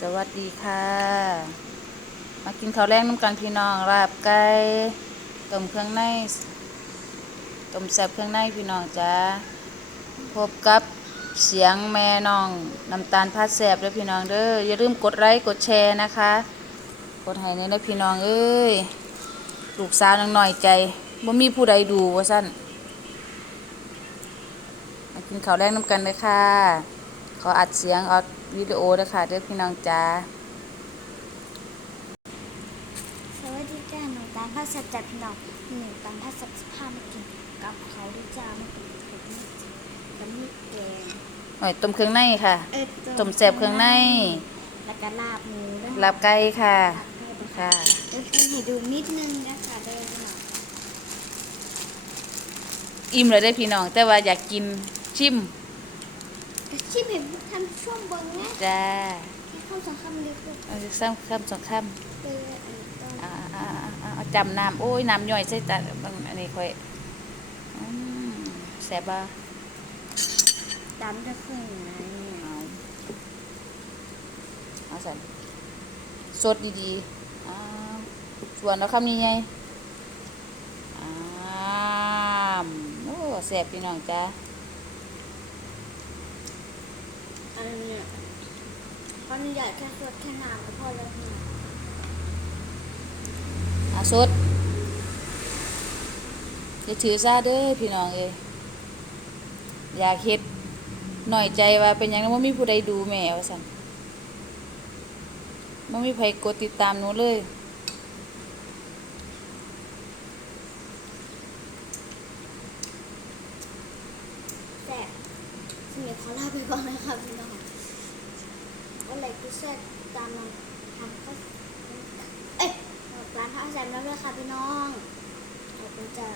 สวัสดีค่ะ มากินข้าวแรงน้ำกันพี่น้องลาบไก่ต้มเครื่องในต้มแซ่บเครื่องในพี่น้องจ้าพบกับเสียงแม่น้องน้ำตาลพัดแสบด้วยพี่น้องเด้ออย่าลืมกดไลค์กดแชร์นะคะ กดให้ในนะพี่น้องเอ้ยลูกสาวนังหน่อยใจบ่มีผู้ใดดูว่าสั้นมากินข้าวแรงน้ำกันเลยค่ะ ขออัดเสียงอัดวิดีโอด้วยค่ะเด้อพี่น้องจ้าสวัสดีจ้าหนูตาลพัสจัดพี่น้องหนูตาลพัสจัดพามากินกับเขาด้วยจ้ามันเป็นผมกับมีแกงหน่อยต้มเครื่องในค่ะเอ้ยต้มแซ่บเครื่องในแล้วก็ลาบหมูด้วยลาบไก่ค่ะลาบไก่ด้วยค่ะเดี๋ยวคุณให้ดูนิดนึงนะคะเด้อค่ะอิ่มเลยได้อพี่น้อง แต่ว่าอยากกินชิมแต่ ชิมเห็นทำช่วงเบิ้งนะจ้าแค่เข้าสองคำเดียวก็เอาสักซ้ำคำสองคเจออันนี้ต้นำอ่าอ่าอ่าอ่าเอาจำน้ำโอ้ยน้ำย่อยใส่ตาบางอันนี้ค่อยอืมแซ่บบ่ดำจะขึ้นนะเนี่ยเอาเอาใส่สดดีๆอ้าวส่วนเอาคำนี้ไงอ้ามโอ้แซ่บพี่น้องจ้า อันนี้เนี่ยตอนนี้อยากแค่สดแค่น้ำก็พอแล้วพี่อาสดจะถือซาเด้อพี่น้องเอ้ยอยากเฮ็ดหน่อยใจว่าเป็นยังว่ามีผู้ใดดูแม่ว่าซั่นบ่มีไผกดติดตามหนูเลย สมัยขอลาไปก่อนนะคะพี่น้องวันไหนกูแซ่ตามมาทำก็เอ๊ะร้านข้าวแซมแล้วด้วยค่ะพี่น้องขอบคุณจ้า